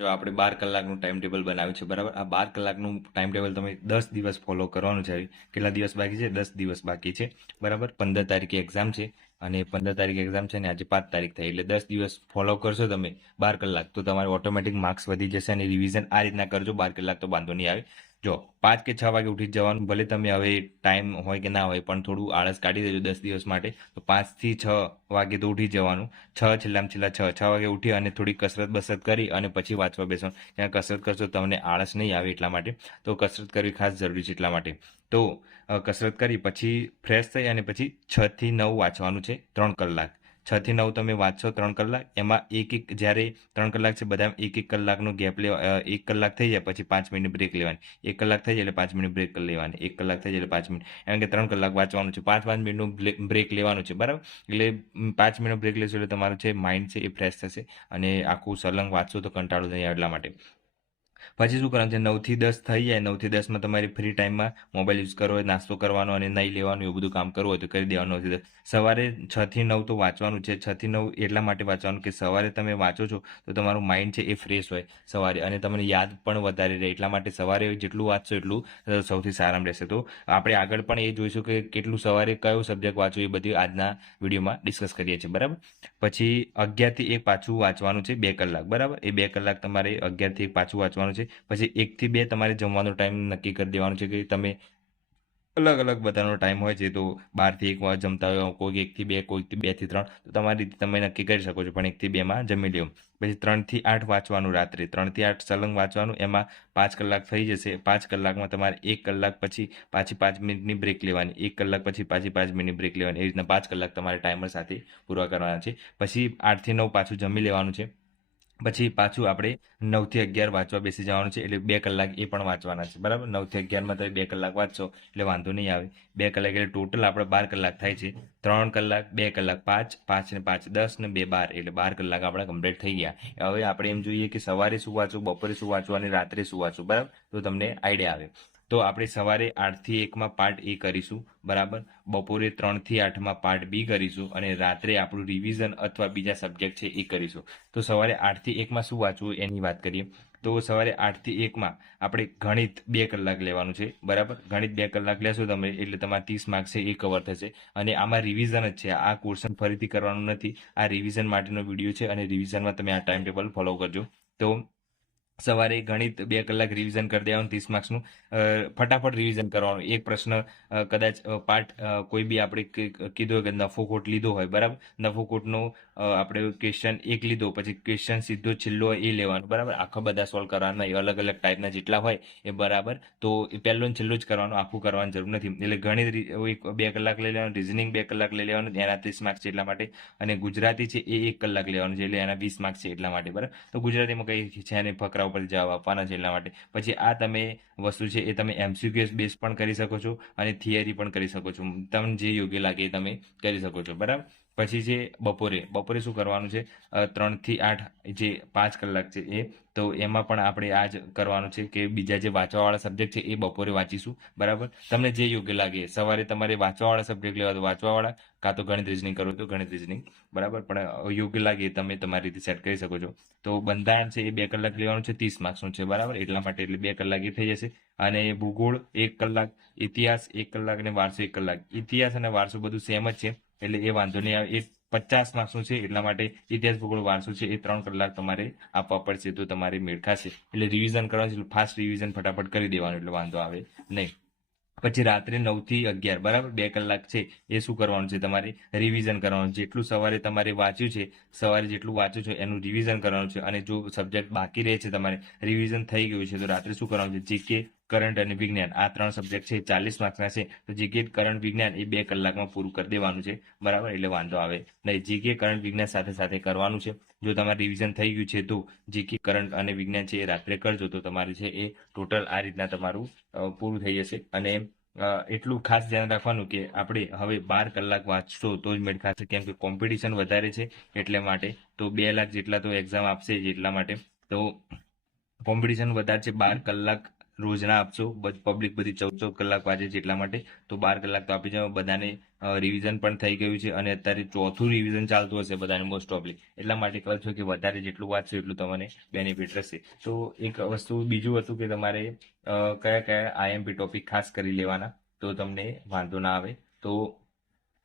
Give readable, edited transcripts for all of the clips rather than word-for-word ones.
જો આપણે 12 કલાકનું ટાઈમ ટેબલ બનાવ્યું છે, બરાબર. આ 12 કલાકનું ટાઈમ ટેબલ તમે 10 દિવસ ફોલો કરવાનું છે. કેટલા દિવસ બાકી છે? 10 દિવસ બાકી છે, બરાબર. 15 તારીખે એક્ઝામ છે અને 15 તારીખે એક્ઝામ છે ને આજે 5 તારીખ થઈ, એટલે 10 દિવસ ફોલો કરશો તમે 12 કલાક તો તમારે ઓટોમેટિક માર્ક્સ વધી જશે. અને રિવિઝન આ રીતના કરજો, 12 કલાક તો વાંધો નહીં આવે. જો 5 કે 6 વાગે ઉઠી જ જવાનું, ભલે તમે હવે ટાઈમ હોય કે ના હોય, પણ થોડું આળસ કાઢી દેજો 10 દિવસ માટે. તો 5 થી 6 વાગે તો ઉઠી જવાનું. છેલ્લામાં છેલ્લા 6 વાગે ઉઠી અને થોડી કસરત બસરત કરી અને પછી વાંચવા બેસવાનું. ત્યાં કસરત કરશો તમને આળસ નહીં આવે એટલા માટે. તો કસરત કરવી ખાસ જરૂરી છે એટલા માટે. તો કસરત કરી પછી ફ્રેશ થઈ અને પછી 6 થી 9 વાંચવાનું છે 3 કલાક. 6 થી 9 તમે વાંચશો 3 કલાક. એમાં જ્યારે 3 કલાક છે બધા એક કલાકનો ગેપ લેવા. 1 કલાક થઈ જાય પછી 5 મિનિટ બ્રેક લેવાની. 1 કલાક થઈ જાય એટલે 5 મિનિટ બ્રેક લેવાની. 1 કલાક થઈ જાય એટલે 5 મિનિટ, એમ કે 3 કલાક વાંચવાનું છે. 5 મિનિટનું બ્રેક લેવાનું છે, બરાબર. એટલે 5 મિનિટ બ્રેક લેશો એટલે તમારું છે માઇન્ડ છે એ ફ્રેશ થશે અને આખું સલંગ વાંચશો તો કંટાળો નહીં આવે એટલા માટે. પછી શું કરવાનું છે? 9 થી 10 થઈ જાય. 9 થી 10માં તમારી ફ્રી ટાઈમમાં મોબાઈલ યુઝ કરવો હોય, નાસ્તો કરવાનો અને નહીં લેવાનું એવું બધું કામ કરવું હોય તો કરી દેવાનું. 9 થી 10 સવારે 6 થી 9 તો વાંચવાનું છે. 6 થી 9 એટલા માટે વાંચવાનું કે સવારે તમે વાંચો છો તો તમારું માઇન્ડ છે એ ફ્રેશ હોય સવારે અને તમને યાદ પણ વધારે રહે. એટલા માટે સવારે જેટલું વાંચશો એટલું સૌથી સારામાં રહેશે. તો આપણે આગળ પણ એ જોઈશું કે કેટલું સવારે કયો સબ્જેક્ટ વાંચવું એ બધી આજના વિડીયોમાં ડિસ્કસ કરીએ છીએ, બરાબર. પછી 11 થી 1 પાછું વાંચવાનું છે 2 કલાક, બરાબર. એ 2 કલાક તમારે 11 થી 1 પાછું વાંચવાનું છે. પછી 1 થી 2 તમારે જમવાનો ટાઈમ નક્કી કરી દેવાનો છે કે તમે અલગ અલગ બધાનો ટાઈમ હોય છે. તો 12 થી 1 જમતા હોય, કોઈ 1 થી 2, કોઈ 2 થી 3, તો તમારી રીતે તમે નક્કી કરી શકો છો, પણ 1 થી 2માં જમી લેવું. પછી 3 થી 8 વાંચવાનું રાત્રે. 3 થી 8 સલંગ વાંચવાનું. એમાં 5 કલાક થઈ જશે. 5 કલાકમાં તમારે 1 કલાક પછી પાછી 5 મિનિટની બ્રેક લેવાની. 1 કલાક પછી પાછી 5 મિનિટ બ્રેક લેવાની. એ રીતના 5 કલાક તમારે ટાઈમર સાથે પૂરા કરવાના છે. પછી 8 થી 9 પાછું જમી લેવાનું છે. પછી પાછું આપણે 9 થી 11 વાંચવા બેસી જવાનું છે. એટલે 2 કલાક એ પણ વાંચવાના છે, બરાબર. 9 થી 11માં તમે 2 કલાક વાંચશો એટલે વાંધો નહીં આવે. 2 કલાક એટલે ટોટલ આપણે 12 કલાક થાય છે. 3 કલાક, 2 કલાક 5, 5 ને 5 10 ને 2 12, એટલે 12 કલાક આપણા કમ્પ્લીટ થઈ ગયા. હવે આપણે એમ જોઈએ કે સવારે શું વાંચવું, બપોરે શું વાંચવું અને રાત્રે શું વાંચવું, બરાબર. તો તમને આઈડિયા આવે. તો આપણે સવારે 8 થી 1માં પાર્ટ એ કરીશું, બરાબર. બપોરે 3 થી 8માં પાર્ટ બી કરીશું અને રાત્રે આપણું રિવિઝન અથવા બીજા સબ્જેક્ટ છે એ કરીશું. તો સવારે 8 થી 1માં શું વાંચવું એની વાત કરીએ. તો સવારે 8 થી 1માં આપણે ગણિત 2 કલાક લેવાનું છે, બરાબર. ગણિત 2 કલાક લેશો તમે એટલે તમારા 30 માર્ક્સ છે એ કવર થશે. અને આમાં રિવિઝન જ છે, આ ક્વેશ્ચન ફરીથી કરવાનું નથી. આ રિવિઝન માટેનો વિડીયો છે અને રિવિઝનમાં તમે આ ટાઈમ ટેબલ ફોલો કરજો. તો સવારે ગણિત 2 કલાક રિવિઝન કરી દેવાનું 30 માર્ક્સનું. ફટાફટ રિવિઝન કરવાનું. એક પ્રશ્ન કદાચ પાર્ટ કોઈ બી આપણે કીધો હોય કે નફો ખોટ લીધો હોય, બરાબર. નફો ખોટનો આપણે ક્વેશ્ચન 1 લીધો, પછી ક્વેશ્ચન સીધો છેલ્લો હોય એ લેવાનું, બરાબર. આખા બધા સોલ્વ કરવાના નહીં, અલગ અલગ ટાઈપના જેટલા હોય એ, બરાબર. તો એ પહેલો ને છેલ્લો જ કરવાનું, આખું કરવાની જરૂર નથી. એટલે ગણિત 2 કલાક લઈ લેવાનું, રિઝનિંગ 2 કલાક લઈ લેવાનું, એના 30 માર્ક્સ છે એટલા માટે. અને ગુજરાતી છે એ 1 કલાક લેવાનું છે એટલે એના 20 માર્ક્સ છે એટલા માટે, બરાબર. તો ગુજરાતીમાં કંઈ છે ને, ફકરા ઉપર જવાબ આપવાના છે એટલા માટે. પછી આ તમે વસ્તુ છે એ તમે MCQ બેઝ પણ કરી શકો છો અને થિયરી પણ કરી શકો છો. તમને જે યોગ્ય લાગે એ તમે કરી શકો છો, બરાબર. પછી જે બપોરે શું કરવાનું છે? 3 થી 8 જે 5 કલાક છે એ, તો એમાં પણ આપણે આ જ કરવાનું છે કે બીજા જે વાંચવાવાળા સબ્જેક્ટ છે એ બપોરે વાંચીશું, બરાબર. તમને જે યોગ્ય લાગે. સવારે તમારે વાંચવાવાળા સબ્જેક્ટ લેવા તો વાંચવાવાળા, કાં તો ગણિત રીઝનિંગ કરવું તો ગણિત રીઝનિંગ, બરાબર. પણ યોગ્ય લાગે એ તમે તમારી રીતે સેટ કરી શકો છો. તો બંધારણ છે એ 2 કલાક લેવાનું છે, 30 માર્ક્સનું છે, બરાબર. એટલા માટે એટલે 2 કલાક એ થઈ જશે. અને ભૂગોળ 1 કલાક, ઇતિહાસ 1 કલાક અને વારસો 1 કલાક. ઇતિહાસ અને વારસો બધું સેમ જ છે એટલે એ વાંધો નહીં આવે. એ 50 માર્ક્સનું છે એટલા માટે ઇતિહાસ, ભૂગોળ, વારસો છે એ 3 કલાક તમારે આપવા પડશે તો તમારે મેળ ખાશે. એટલે રિવિઝન કરવાનું છે, ફાસ્ટ રિવિઝન ફટાફટ કરી દેવાનું એટલે વાંધો આવે નહીં. પછી રાત્રે 9 થી 11, બરાબર. 2 કલાક છે એ શું કરવાનું છે? તમારે રિવિઝન કરવાનું. જેટલું સવારે તમારે વાંચ્યું છે, સવારે જેટલું વાંચ્યું છે એનું રિવિઝન કરવાનું છે. અને જો સબ્જેક્ટ બાકી રહે છે તમારે રિવિઝન થઈ ગયું છે તો રાત્રે શું કરવાનું છે? જીકે, કરંટ અને વિજ્ઞાન, આ 3 સબ્જેક્ટ છે 40 માર્ક્સના છે. તો જીકે, કરંટ, વિજ્ઞાન એ 2 કલાકમાં પૂરું કરી દેવાનું છે, બરાબર. એટલે વાંધો આવે નહીં. જીકે, કરંટ, વિજ્ઞાન સાથે સાથે કરવાનું છે. જો તમારે રિવિઝન થઈ ગયું છે તો જીકે, કરંટ અને વિજ્ઞાન છે એ રાત્રે કરજો તો તમારે છે એ ટોટલ આ રીતના તમારું પૂરું થઈ જશે. અને એટલું ખાસ ધ્યાન રાખવાનું કે આપણે હવે 12 કલાક વાંચશો તો જ મેળ ખાશે, કેમ કે કોમ્પિટિશન વધારે છે એટલે માટે. તો 2 લાખ જેટલા તો એક્ઝામ આપશે જ એટલા માટે. તો કોમ્પિટિશન વધારે છે, 12 કલાક રોજના આપશો. પબ્લિક બધી 14 કલાક વાંચે છે એટલા માટે. તો 12 કલાક તો આપી જાઓ. બધાને રિવિઝન પણ થઈ ગયું છે અને અત્યારે ચોથું રિવિઝન ચાલતું હશે બધાને મોસ્ટ ઓફલી. એટલા માટે કહું છું કે વધારે જેટલું વાંચશો એટલું તમને બેનિફિટ રહેશે. તો એક વસ્તુ બીજું હતું કે તમારે કયા કયા આઈએમપી ટોપિક ખાસ કરી લેવાના તો તમને વાંધો ના આવે. તો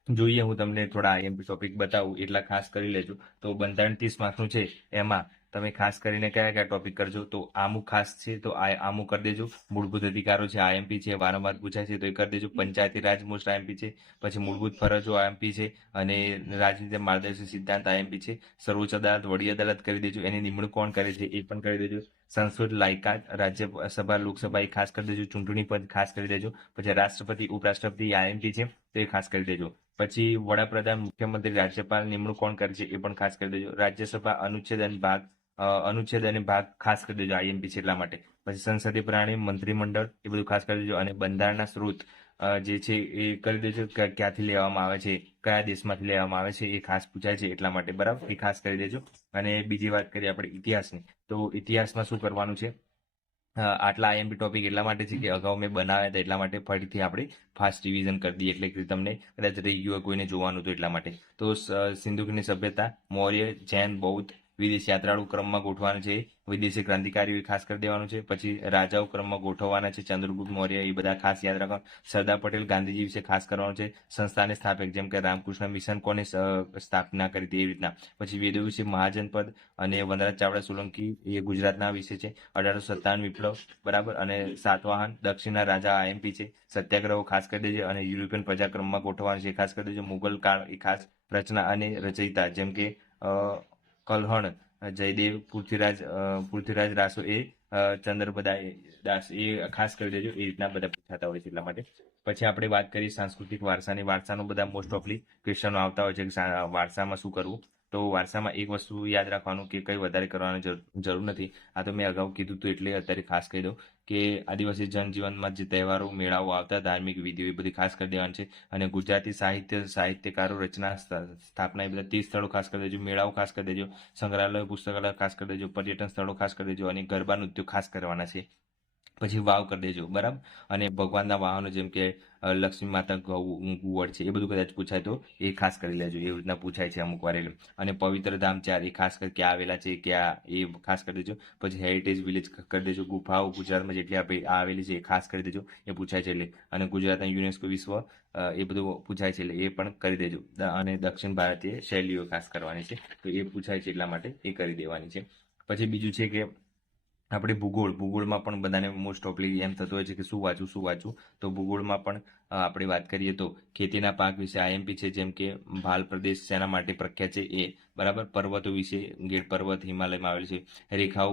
જોઈએ હું તમને થોડા આઈએમપી ટોપિક બતાવું એટલા ખાસ કરી લેજો. તો બંધારણ 30 માર્કનું છે એમાં તમે ખાસ કરીને કયા કયા ટોપિક કરજો તો આમું ખાસ છે તો આમું કરી દેજો. મૂળભૂત અધિકારો છે આઈએમપી છે, વારંવાર પૂછાય છે તો એ કરી દેજો. પંચાયતી રાજ મોસ્ટ આઈએમપી છે, પછી મૂળભૂત ફરજો આઈએમપી છે અને રાજનીતિ માર્ગદર્શક સિદ્ધાંત આઈએમપી છે. સર્વોચ્ચ અદાલત, વડી અદાલત કરી દેજો. એની નિમણૂક કોણ કરે છે એ પણ કરી દેજો. સંસદ, લાયકાત, રાજ્યસભા, લોકસભા એ ખાસ કરી દેજો. ચૂંટણી પદ ખાસ કરી દેજો. પછી રાષ્ટ્રપતિ, ઉપરાષ્ટ્રપતિ આઈએમપી છે તો એ ખાસ કરી દેજો. પછી વડાપ્રધાન, મુખ્યમંત્રી, રાજ્યપાલ નિમણૂક કોણ કરે છે એ પણ ખાસ કરી દેજો. રાજ્યસભા, અનુચ્છેદ અને ભાગ ખાસ કરી દેજો આઈએમપી છે એટલા માટે. પછી સંસદીય પ્રાણી, મંત્રીમંડળ એ બધું ખાસ કરી દેજો. અને બંધારણના સ્ત્રોત જે છે એ કરી દેજો ક્યાંથી લેવામાં આવે છે, કયા દેશમાંથી લેવામાં આવે છે એ ખાસ પૂછાય છે એટલા માટે, બરાબર, એ ખાસ કરી દેજો. અને બીજી વાત કરીએ આપણે ઇતિહાસની, તો ઇતિહાસમાં શું કરવાનું છે, આટલા આઈએમપી ટોપિક એટલા માટે છે કે અગાઉ મેં બનાવ્યા હતા એટલા માટે ફરીથી આપણે ફાસ્ટ રિવિઝન કરી દઈએ એટલે કે તમને કદાચ રહી ગયું હોય કોઈને જોવાનું હતું એટલા માટે. તો સિંધુકીની સભ્યતા, મૌર્ય, જૈન, બૌદ્ધ, વિદેશ યાત્રાળુ ક્રમમાં ગોઠવવાનું છે. વિદેશી ક્રાંતિકારીઓ ખાસ કરી દેવાનું છે. પછી રાજાઓ ક્રમમાં ગોઠવવાના છે, ચંદ્રગુપ્ત મૌર્ય એ બધા ખાસ યાદ રાખવાનું. સરદાર પટેલ, ગાંધીજી વિશે ખાસ કરવાનું છે. સંસ્થાને સ્થાપક જેમ કે રામકૃષ્ણ મિશન કોને સ્થાપના કરી હતી એ રીતના. પછી વેદો વિશે મહાજન પદ અને વનરાજ ચાવડા સોલંકી એ ગુજરાતના વિશે છે. 1857 વિપ્લવ, બરાબર, અને સાતવાહન, દક્ષિણના રાજા આઈએમપી છે. સત્યાગ્રહો ખાસ કરી દેજો અને યુરોપિયન પ્રજાક્રમમાં ગોઠવવાનું છે ખાસ કરી દેજો. મુગલ કાળ એ ખાસ રચના અને રચયિતા જેમ કે કલ્હણ, જયદેવ, પૃથ્વીરાજ રાસો એ ચંદ્રબદાય દાસ એ ખાસ કરી દેજો. એ રીતના બધા પૂછાતા હોય છે એટલા માટે. પછી આપણે વાત કરીએ સાંસ્કૃતિક વારસાની. વારસાનો બધા મોસ્ટ ઓફલી ક્વેશ્ચનો આવતા હોય છે કે વારસામાં શું કરવું. તો વારસામાં એક વસ્તુ યાદ રાખવાનું કે કંઈ વધારે કરવાની જરૂર નથી. આ તો મેં અગાઉ કીધું હતું એટલે અત્યારે ખાસ કહી દઉં કે આદિવાસી જનજીવનમાં જે તહેવારો, મેળાઓ આવતા, ધાર્મિક વિધિઓ એ બધી ખાસ કરી દેવાની છે. અને ગુજરાતી સાહિત્યકારો, રચના, સ્થાપના એ બધા 30 સ્થળો ખાસ કરી દેજો. મેળાઓ ખાસ કરી દેજો. સંગ્રહાલય, પુસ્તકાલય ખાસ કરી દેજો. પર્યટન સ્થળો ખાસ કરી દેજો. અને ગરબા નૃત્યો ખાસ કરવાના છે. પછી વાવ કરી દેજો, બરાબર. અને ભગવાનના વાહનો જેમ કે લક્ષ્મી માતા, ઘુવડ છે એ બધું કદાચ પૂછાય તો એ ખાસ કરી લેજો. એ રીતના પૂછાય છે અમુક વાર. અને પવિત્ર ધામ 4 એ ખાસ કરી ક્યાં આવેલા છે, ક્યાં એ ખાસ કરી દેજો. પછી હેરિટેજ વિલેજ કરી દેજો. ગુફાઓ ગુજરાતમાં જેટલી આપણે આવેલી છે એ ખાસ કરી દેજો, એ પૂછાય છે એટલે. અને ગુજરાતના યુનેસ્કો વિશ્વ એ બધું પૂછાય છે એટલે એ પણ કરી દેજો. અને દક્ષિણ ભારતીય શૈલીઓ ખાસ કરવાની છે તો એ પૂછાય છે એટલા માટે એ કરી દેવાની છે. પછી બીજું છે કે આપણે ભૂગોળમાં પણ બધાને મોસ્ટ ઓફલી એમ થતું હોય છે કે શું વાંચવું. તો ભૂગોળમાં પણ આપણે વાત કરીએ તો ખેતીના પાક વિશે આઈએમપી છે જેમ કે ભાલ પ્રદેશ શેના માટે પ્રખ્યાત છે એ, બરાબર. પર્વતો વિશે, ગીર પર્વત હિમાલયમાં આવેલ છે. રેખાઓ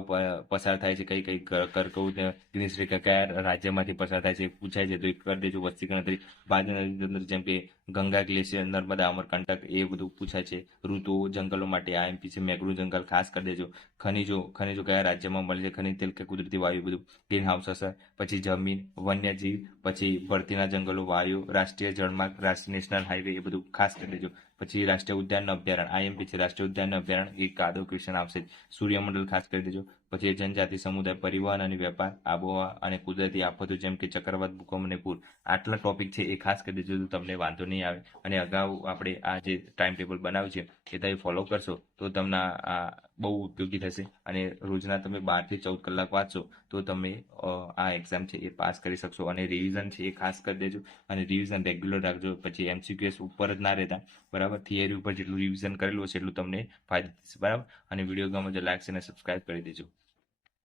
પસાર થાય છે, કઈ કર્કવૃત ગ્રીસ રેખા કયા રાજ્યમાંથી પસાર થાય છે પૂછાય છે તો એ કરી દેજો. વસ્તી ગણતરી, ભારતીય નદી જેમ કે ગંગા, ગ્લેશિયર, નર્મદા, અમરકંટક એ બધું પૂછાય છે. ઋતુઓ, જંગલો માટે આઈએમપી છે. મેઘનું જંગલ ખાસ કરી દેજો. ખનિજો કયા રાજ્યમાં મળે છે, ખનિજ તેલ કે કુદરતી વાયુ બધું. ગ્રીન હાઉસ અસર, પછી જમીન, વન્યજીવ, પછી ભરતીના જંગલો, વાયુ, રાષ્ટ્રીય જળમાર્ગ, રાષ્ટ્રીય નેશનલ હાઈવે એ બધું ખાસ કરી દેજો. પછી રાષ્ટ્રીય ઉદ્યાન અભયારણ્ય આઈએમપી છે. રાષ્ટ્રીય ઉદ્યાન અભયારણ્ય એ કાદવ ક્વેશ્ચન આવશે. સૂર્યમંડળ ખાસ કરી દેજો. પછી જનજાતિ સમુદાય, પરિવહન અને વેપાર, આબોહવા અને કુદરતી આફતો જેમ કે ચક્રવાત, ભૂકંપ અને પૂર. આટલા ટોપિક છે એ ખાસ કરી દેજો તો તમને વાંધો નહીં આવે. અને અગાઉ આપણે આ જે ટાઈમ ટેબલ બનાવ્યું છે એ તમે ફોલો કરશો તો તમને આ બહુ ઉપયોગી થશે. અને રોજના તમે 12 થી 14 કલાક વાંચશો તો તમે આ એક્ઝામ છે એ પાસ કરી શકશો. અને રિવિઝન છે એ ખાસ કરી દેજો અને રિવિઝન રેગ્યુલર રાખજો. પછી એમસીક્યુએસ ઉપર જ ના રહેતા, બરાબર. થિયરી ઉપર જેટલું રિવિઝન કરેલું હશે એટલું તમને ફાયદો થશે, બરાબર. અને વિડીયો ગમે તો લાઈક અને સબસ્ક્રાઇબ કરી દેજો.